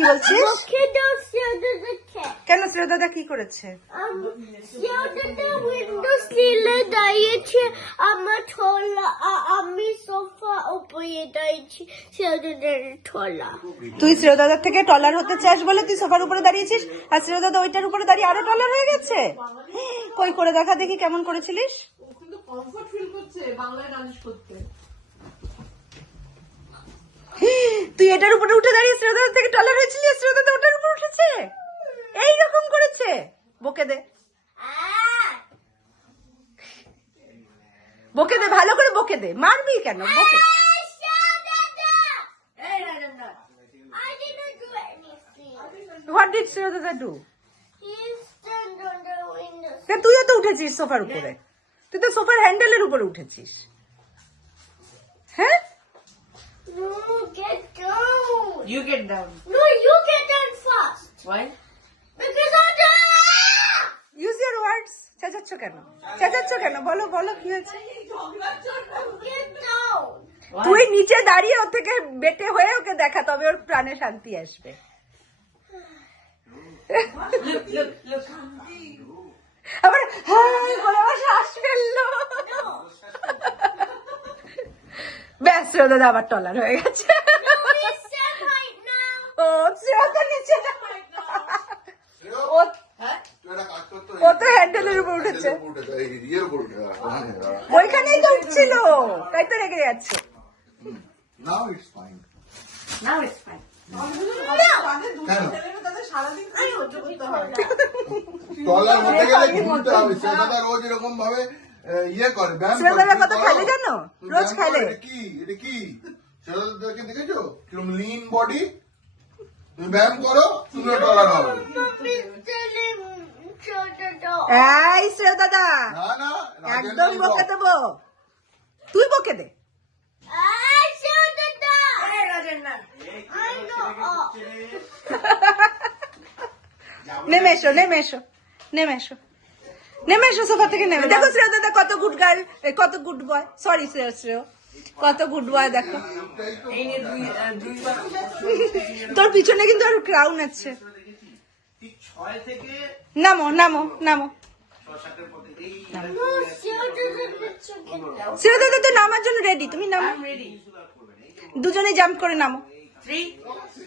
কি বলছিস? কেন শ্রেয় দাদা কি করেছে? উইন্ডো সিলে দাঁড়িয়েছে, আমার ছোলা, আমি সোফা উপরে দাঁড়িয়েছি, ছোলা। তুই শ্রেয় দাদার থেকে টলার হতে চাস বলে তুই সোফার উপরে দাঁড়িয়েছিস, আর শ্রেয় দাদা ওইটার উপরে দাঁড়িয়ে আরো টলার হয়ে গেছে। কই করে দেখা দেখি কেমন করেছিলিস। কমফর্ট ফিল করছে বাংলায় নালিশ করতে। তুই এটার উপরে উঠে দাঁড়িয়ে শ্রেয় দাদার থেকে টলার হয়েছিলি, শ্রেয় দাদা ওটার উপর উঠেছে, এইরকম করেছে। বকে দে, বকে দে, ভালো করে বকে দে, মারবি কেন? বকে। What did শ্রেয় দাদা do? তুইও তো উঠেছিস সোফার উপরে, তুই তো সোফার হ্যান্ডেলের উপরে উঠেছিস। হ্যাঁ, No, get down. You get down. No, you get down first. Why? Because I'm down. Use your words. চেঁচাচ্ছ কেন? চেঁচাচ্ছ কেন? বলো বলো কি হয়েছে। Get down. তুই নিচে দাঁড়িয়ে ওর থেকে বেটে হয়ে ওকে দেখা, তবে ওর প্রাণে শান্তি আসবে। Look. আবার হাই বলে আমার শ্বাস ফেললো। ব্যাস, শ্রেয় দাদা আবার টলার হয়ে গেছে। Listen right now. ও শ্রেয় তো নিচে, ও তো হ্যান্ডেলের উপর উঠেছে, ওইখানেই তো উঠছিল, তাই তো রেগে যাচ্ছে। Now it's fine. Now it's fine. সারাদিন সহ্য করতে হয়। তলার মধ্যে গেলে ঘুরতে হবে। সেদাদা রোজ এরকম ভাবে ইয়ে করে, ব্যায়াম করে। শ্রেয় দাদা কত খাইলে জানো? রোজ খাইলে। এটা কি সেদাদাকে দেখেছো কিরকম লিন বডি? তুমি ব্যায়াম করো, তুমিও টলার হবে। এই শ্রেয় দাদা, না না, একদম বকে দেবো, তুই বকে দে। নেমে এসো, নেমে এসো, নেমে এসো, নেমে এসো সোফা থেকে নেমে। দেখো শ্রেয় দাদা কত গুড গার্ল, কত গুড বয়, সরি শ্রেয়, কত গুড বয়। দেখো তোর পিছনে কিন্তু আর ক্রাউন আছে। নামো নামো নামো, শ্রেয় দাদা তো নামার জন্য রেডি, তুমি নামো, দুজনে জাম্প করে নামো। 3,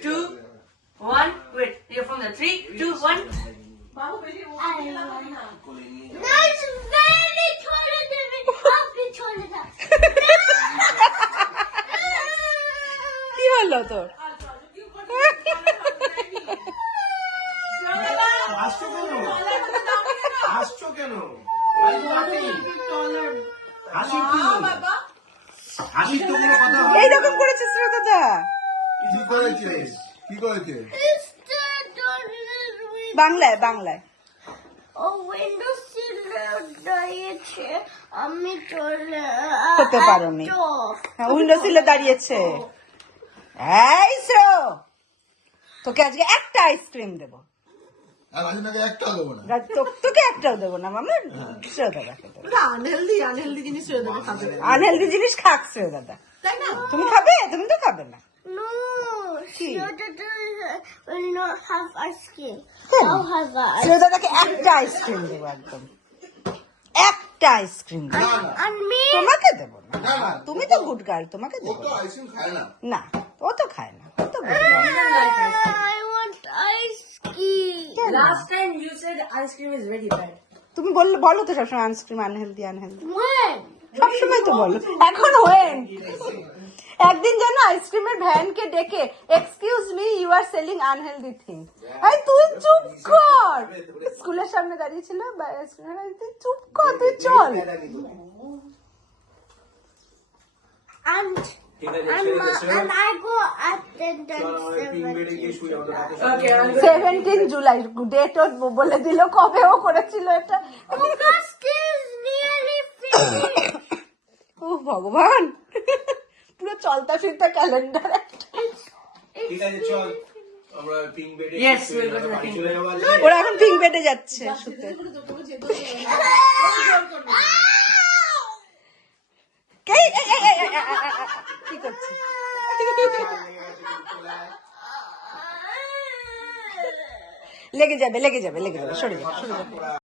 2, 1. Wait, you're from the 3, 2, 1. কি হলো তোর? হাসছো কেন? হাসির তো কোনো কথা হয় না। এইরকম করেছে শ্রেয় দাদা। কি করেছে? কি করেছে? বাংলায়, বাংলায়। ও উইন্ডো সিলে দাঁড়িয়েছে, আমি চলে হতে পারোনি। উইন্ডো সিলে দাঁড়িয়েছে। এই শ্রেয়, তোকে আজকে একটা আইসক্রিম দেবো। আর আজকে একটাও দেবো না। তোকে একটাও দেবো না মামা, শ্রেয় দাদাকে দেবো। আনহেলদি জিনিস হয়ে যাবে খাবে। আনহেলদি জিনিস খাক শ্রেয় দাদা। তাই না? তুমি খাবে? তুমি তো খাবে না। No, কি? will not have ice cream. কেন? I'll have ice শ্রেয় দাদাকে একটা আইসক্রিম দেবো, একদম একটা আইসক্রিম দেবো। and me. তোমাকে দেবো না, না, না। তুমি তো গুড গার্ল, তোমাকে ও দেবো তো না। আইসক্রিম খায় না। না, ও তো খায় না, ও তো good girl। I want ice cream. কেন? Last time you said ice cream is very bad. তুমি বলো তো সবসময় আইসক্রিম আনহেলদি আনহেলদি, When? সবসময় তো বলো। এখন হোয়েন একদিন যেন আইসক্রিমের ভ্যানকে ডেকে, excuse me, you are selling unhealthy thing. I তুই চুপ কর, স্কুলের সামনে দাঁড়িয়ে ছিল, তুই চুপ কর, তুই চল। And I go attendance 17 জুলাই ডেট বলে দিল, কবে ও করেছিল এটা। August is nearly finished. ও ভগবান, পুরো চলতা ফিরতা ক্যালেন্ডার। ঠিক আছে চল, আমরা পিঙ্ক বেডে Yes, we'll go to the pink চলে যাবো আজকে। ওরা এখন পিঙ্ক বেডে যাচ্ছে শুতে। কি করছিস? লেগে যাবে, লেগে যাবে, লেগে যাবে, সরে যাবে, সরে যাবে।